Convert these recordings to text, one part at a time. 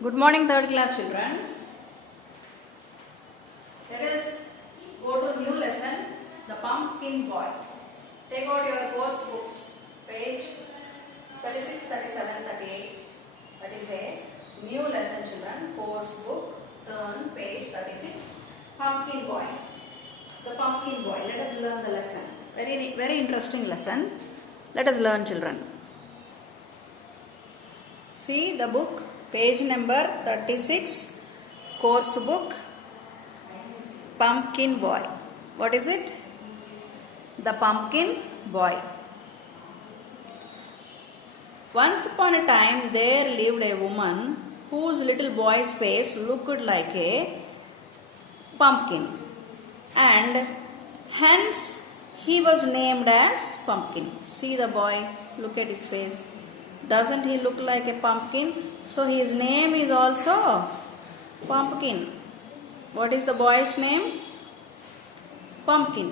Good morning, third class children. Let us go to new lesson, The Pumpkin Boy. Take out your course books, page 36, 37, 38. That is a new lesson, children. Course book, turn page 36. Pumpkin Boy. The Pumpkin Boy. Let us learn the lesson. Very interesting lesson. Let us learn, children. See the book. Page number 36, course book, Pumpkin Boy. What is it? The Pumpkin Boy. Once upon a time there lived a woman whose little boy's face looked like a pumpkin, and hence he was named as Pumpkin. See the boy, look at his face. Doesn't he look like a pumpkin? So his name is also Pumpkin. What is the boy's name? Pumpkin.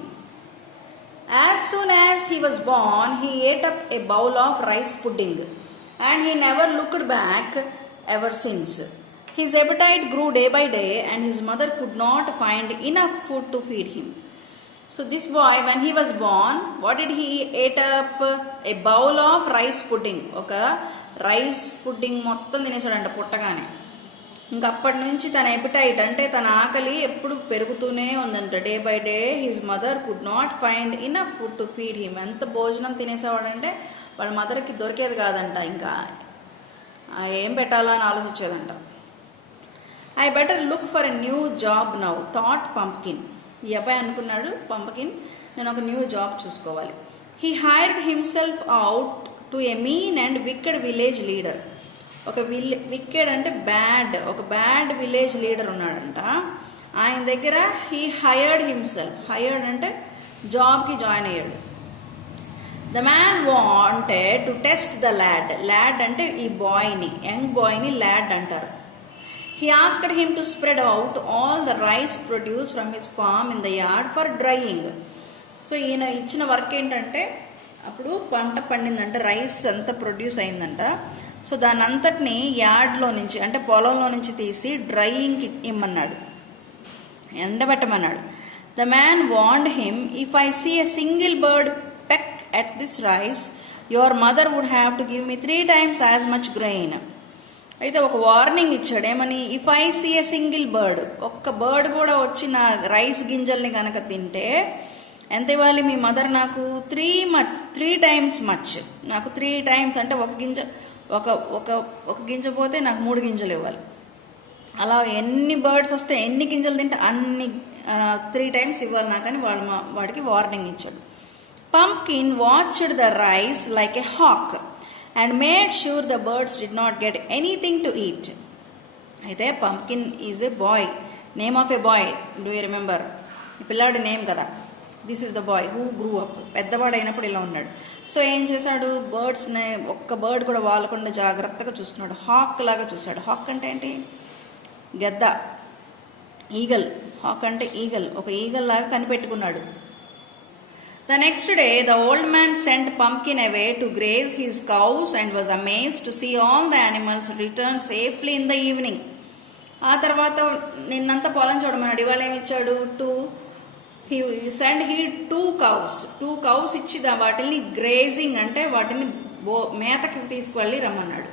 As soon as he was born, he ate up a bowl of rice pudding, and he never looked back ever since. His appetite grew day by day, and his mother could not find enough food to feed him. So this boy, when he was born, what did he ate up? A bowl of rice pudding. Okay, rice pudding మొత్తం తినేసాడంట పుట్టగానే. ఇంకా అప్పటి నుంచి తన appetite అంటే తన ఆకలి ఎప్పుడు పెరుగుతూనే ఉందంట. Day by day his mother could not find enough food to feed him. ఎంత భోజనం తినేసేవాడంటే వాళ్ళ మదర్కి దొరికేది కాదంట. ఇంకా ఏం పెట్టాలా అని ఆలోచించేదంట. I better look for a new job now thought Pumpkin. ఈ అబ్బాయి అనుకున్నాడు, పంప్కిన్, నేను ఒక న్యూ జాబ్ చూసుకోవాలి. He hired himself out to a mean and wicked village leader. ఒక వికెడ్ అంటే బ్యాడ్, ఒక బ్యాడ్ విలేజ్ లీడర్ ఉన్నాడంట. ఆయన దగ్గర హీ హైర్డ్ హిమ్సెల్ఫ్. హైర్డ్ అంటే జాబ్కి జాయిన్ అయ్యాడు. The man wanted to test the lad. Lad అంటే ఈ బాయ్ని, యంగ్ బాయ్ని ల్యాడ్ అంటారు. He asked him to spread out all the rice produced from his farm in the yard for drying. So ఈయన ఇచ్చిన work ఏంటంటే, అప్పుడు పంట పండిందంట, rice అంతా produce అయిందంట. సో దాని అంతటిని యార్డ్లో నుంచి అంటే పొలంలో నుంచి తీసి డ్రైయింగ్కి ఇమ్మన్నాడు, ఎండబెట్టమన్నాడు. The man warned him, if I see a single bird peck at this rice your mother would have to give me 3 times as much grain. అయితే ఒక వార్నింగ్ ఇచ్చాడు. ఏమని? If I see a single bird, ఒక్క bird కూడా వచ్చి నా rice గింజల్ని కనుక తింటే ఎంత ఇవ్వాలి మీ మదర్? నాకు 3 times మచ్. నాకు 3 times అంటే ఒక గింజ పోతే నాకు 3 గింజలు ఇవ్వాలి. అలా ఎన్ని బర్డ్స్ వస్తే ఎన్ని గింజలు తింటే అన్ని 3 times ఇవ్వాలి నాకని వాడికి వార్నింగ్ ఇచ్చాడు. Pumpkin watched the rice like a hawk and made sure the birds did not get anything to eat. అయితే pumpkin is a boy, name of a boy. Do you remember? ఈ పిల్లాడి name కదా. This is the boy who grew up. పెద్దవాడు అయినప్పుడు ఇలా ఉన్నాడు. So ఏం చేశాడు? బర్డ్స్ని ఒక్క బర్డ్ కూడా వాలకుండా జాగ్రత్తగా చూసుకున్నాడు. హాక్ లాగా చూశాడు. హాక్ అంటే ఏంటి? గద్ద, ఈగల్. హాక్ అంటే ఈగల్. ఒక ఈగల్ లాగా కనిపెట్టుకున్నాడు. The next day, the old man sent Pumpkin away to graze his cows and was amazed to see all the animals return safely in the evening. ఆ తర్వాత నిన్నంతా పొలం చూడమన్నాడు. ఇవాళ ఏమి ఇచ్చాడు? he sent 2 cows ఇచ్చి వాటిని గ్రేజింగ్ అంటే వాటిని మేతకి తీసుకువెళ్ళి రమ్మన్నాడు.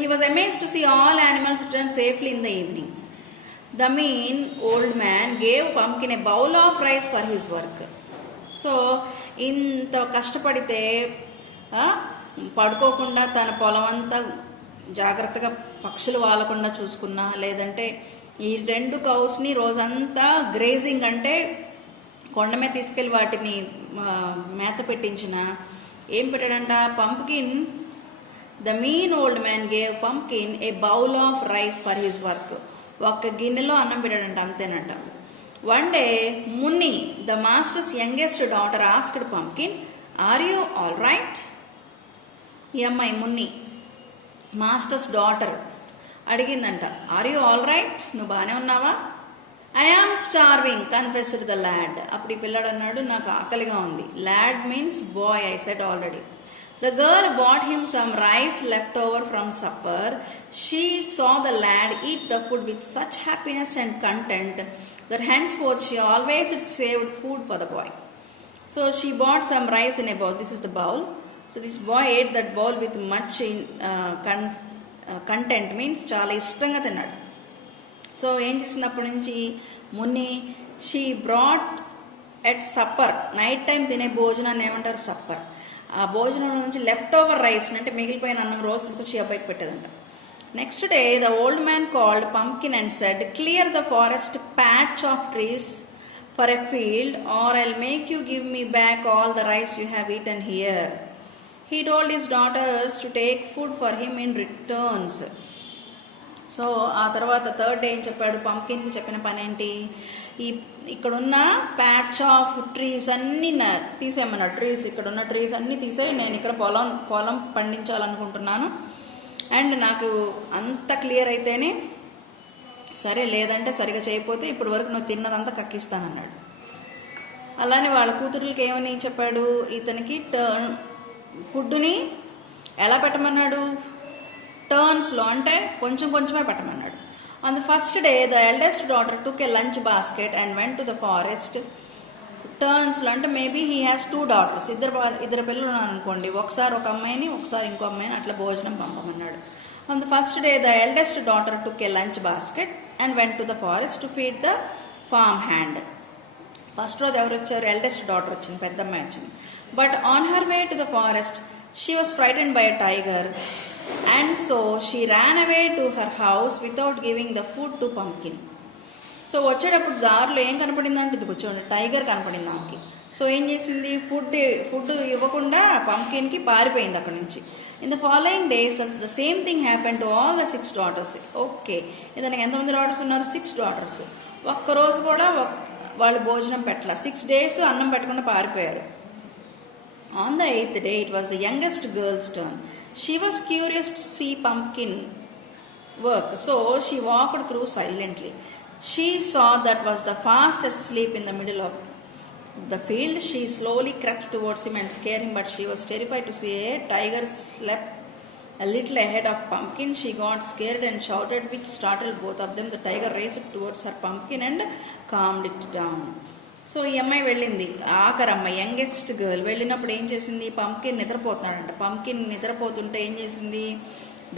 he was amazed to see all animals return safely in the evening. The mean old man gave Pumpkin a bowl of rice for his work. So ఇంత కష్టపడితే పడుకోకుండా తన పొలం అంతా జాగ్రత్తగా పక్షులు వాలకుండా చూసుకున్నా, లేదంటే ఈ 2 కౌస్ని రోజంతా గ్రేజింగ్ అంటే కొండమే తీసుకెళ్ళి వాటిని మేత పెట్టించిన, ఏం పెట్టాడంట? Pumpkin, the mean old man gave Pumpkin a bowl of rice for his work. ఒక్క గిన్నెలో అన్నం పెట్టాడంట, అంతేనంట. One day, Munni, the master's youngest daughter, asked Pumpkin, "Are you all right?" ఈ అమ్మాయి మున్ని, మాస్టర్స్ డాటర్, అడిగిందంట, "ఆర్ యూ ఆల్ రైట్? నువ్వు బాగానే ఉన్నావా?" "I am starving," confessed the lad. అప్పుడు ఈ పిల్లాడు అన్నాడు, నాకు ఆకలిగా ఉంది. Lad means boy, I said already. The girl bought him some rice left over from supper. She saw the lad eat the food with such happiness and content that henceforth she always saved food for the boy. So she bought some rice in a bowl. This is the bowl. So this boy ate that bowl with much content, means చాలా ఇష్టంగా తిన్నాడు. So ఏం చేసినప్పటి నుంచి Munni she brought at supper, night time తినే భోజనాన్ని ఏమంటారు supper. ఆ భోజనం నుంచి లెఫ్ట్ ఓవర్ రైస్ అంటే మిగిలిపోయిన అన్నం రోజు తీసుకొచ్చి అబ్బాయికి పెట్టేదంట. Next day the old man called Pumpkin and said, clear the forest patch of trees for a field or I'll make you give me back all the rice you have eaten here. He told his daughters to take food for him in returns. So ఆ తర్వాత third day ఏం చెప్పాడు, పంకిన్కి చెప్పిన పని ఏంటి, ఇక్కడున్న patch of trees అన్నీ తీసేయమన్నాడు. Trees, ఇక్కడున్న ట్రీస్ అన్నీ తీసేయి, నేను ఇక్కడ పొలం పండించాలనుకుంటున్నాను, అండ్ నాకు అంత క్లియర్ అయితేనే సరే, లేదంటే సరిగా చేయకపోతే ఇప్పటి వరకు నువ్వు తిన్నదంతా కక్కిస్తానన్నాడు. అలానే వాళ్ళ కూతురులకి ఏమని చెప్పాడు, ఇతనికి ఫుడ్ని ఎలా పెట్టమన్నాడు, టర్న్స్లో, అంటే కొంచెం కొంచెమే పెట్టమన్నాడు. On the first day, the eldest daughter took a lunch basket and went to the forest. టర్న్స్లో అంటే మేబీ హీ హ్యాస్ 2 daughters, ఇద్దరు పిల్లలు అనుకోండి, ఒకసారి ఒక అమ్మాయిని ఒకసారి ఇంకో అమ్మాయిని అట్లా భోజనం పంపమన్నాడు. On the first day, the eldest daughter took a lunch basket and went to the forest to feed the farm hand. First రోజు ఎవరు వచ్చారు, ఎల్డెస్ట్ డాటర్ వచ్చింది, పెద్ద అమ్మాయి వచ్చింది. But on her way to the forest she was frightened by a tiger. And so she ran away to her house without giving the food to Pumpkin. So వచ్చేటప్పుడు దారిలో ఏం కనపడిందంటే, ఇది కూర్చోండి, టైగర్ కనపడింది ఆమెకి. సో ఏం చేసింది, ఫుడ్ ఇవ్వకుండా పంకిన్కి పారిపోయింది అక్కడి నుంచి. In the following days the same thing happen to all the 6 daughters. Okay, ఇతనికి ఎంతమంది డాటర్స్ ఉన్నారు, 6 daughters. ఒక్కరోజు కూడా వాళ్ళు భోజనం పెట్టాల, 6 days అన్నం పెట్టకుండా పారిపోయారు. On the 8th day it was the youngest girl's turn. She was curious to see Pumpkin work, so she walked through silently. She saw that was the fast asleep in the middle of the field. She slowly crept towards him and scared him, but she was terrified to see a tiger slept a little ahead of Pumpkin. She got scared and shouted, which startled both of them. The tiger raced towards her pumpkin and calmed it down. So ఈ అమ్మాయి వెళ్ళింది, ఆఖరమ్మ youngest girl వెళ్ళినప్పుడు ఏం చేసింది, pumpkin నిద్రపోతున్నాడంట. Pumpkin నిద్రపోతుంటే ఏం చేసింది,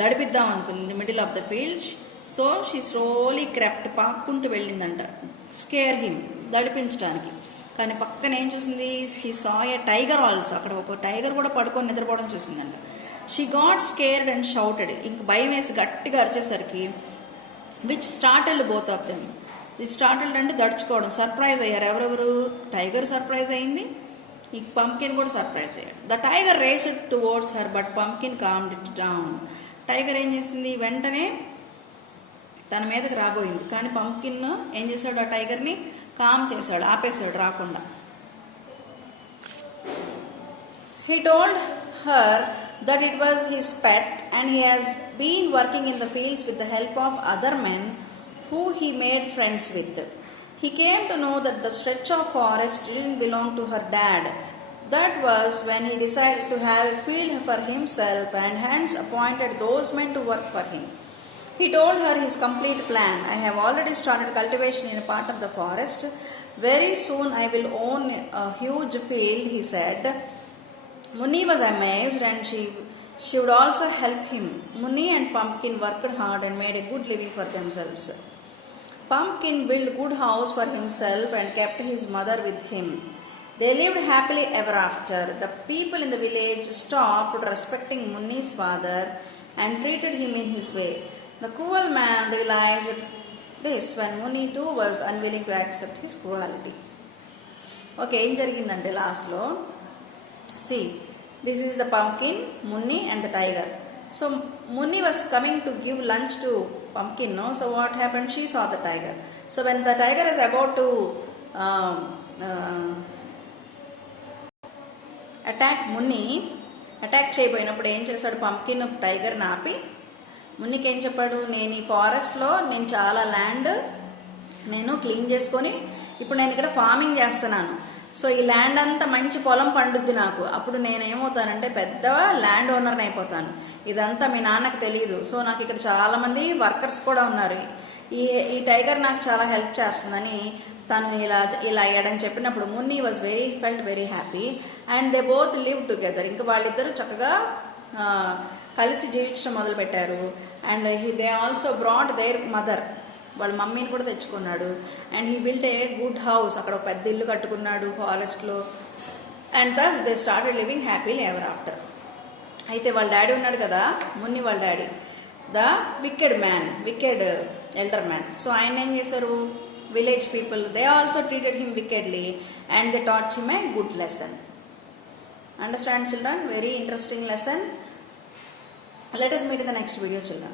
దడిపిద్దాం అనుకుంది middle of the field. So she slowly crept, పాక్కుంటూ వెళ్ళిందంట, స్కేర్ హిమ్, దడిపించడానికి. కానీ పక్కన ఏం చూసింది, she saw a tiger also, అక్కడ ఒక టైగర్ కూడా పడుకొని నిద్రపోవడం చూసిందంట. She got scared and shouted, ఇంక భయం వేసి గట్టిగా అరిచేసరికి which started both of them. ఈ స్టార్టెడ్ అంటే దడుచుకోవడం, సర్ప్రైజ్ అయ్యారు. ఎవరెవరు, టైగర్ సర్ప్రైజ్ అయింది, ఈ పంకిన్ కూడా సర్ప్రైజ్ అయ్యాడు. The tiger raced towards her but Pumpkin calmed it down. Tiger ఏం చేసింది, వెంటనే తన మీదకి రాబోయింది, కానీ పంకిన్ ఏం చేశాడు, ఆ టైగర్ని కామ్ చేశాడు, ఆపేశాడు రాకుండా. He told her that it was his pet and he has been working in the fields with the help of other men who he made friends with. He came to know that the stretch of forest didn't belong to her dad. That was when he decided to have a field for himself and hence appointed those men to work for him. He told her his complete plan. I have already started cultivation in a part of the forest. Very soon I will own a huge field, he said. Munni was amazed and she would also help him. Munni and Pumpkin worked hard and made a good living for themselves. Pumpkin built a good house for himself and kept his mother with him. They lived happily ever after. The people in the village stopped respecting Munni's father and treated him in his way. The cruel man realized this when Munni too was unwilling to accept his cruelty. Okay, ఏం జరిగిందంటే లాస్ట్లో, see, this is the Pumpkin, Munni and the tiger. So Munni was coming to give lunch to Pumpkin, no? So what happened? She saw the tiger. So when the tiger is about to attack Munni, attack చేయబోయినప్పుడు ఏం చేశాడు, pumpkin టైగర్ని ఆపి మున్నికి ఏం చెప్పాడు, నేను ఈ ఫారెస్ట్లో నేను చాలా ల్యాండ్ నేను క్లీన్ చేసుకొని ఇప్పుడు నేను ఇక్కడ ఫార్మింగ్ చేస్తున్నాను. సో ఈ ల్యాండ్ అంతా మంచి పొలం పండుద్ది నాకు. అప్పుడు నేను ఏమవుతానంటే పెద్ద ల్యాండ్ ఓనర్ని అయిపోతాను. ఇదంతా మీ నాన్నకు తెలియదు. సో నాకు ఇక్కడ చాలా మంది వర్కర్స్ కూడా ఉన్నారు. ఈ ఈ టైగర్ నాకు చాలా హెల్ప్ చేస్తుందని తను ఇలా అయ్యాడని చెప్పినప్పుడు Munni felt very happy. And they both live together. ఇంకా వాళ్ళిద్దరూ చక్కగా కలిసి జీవించడం మొదలు పెట్టారు. And they also brought their mother, వాళ్ళ మమ్మీని కూడా తెచ్చుకున్నాడు. And he built a good house, అక్కడ ఒక పెద్ద ఇల్లు కట్టుకున్నాడు ఫారెస్ట్లో. And thus they started living happily ever after. అయితే వాళ్ళ డాడీ ఉన్నాడు కదా, మున్ని వాళ్ళ daddy, the wicked elder man. So ఆయన ఏం చేశారు, village people they also treated him wickedly and they taught him a good lesson. Understand children? Very interesting lesson. Let us meet in the next video children.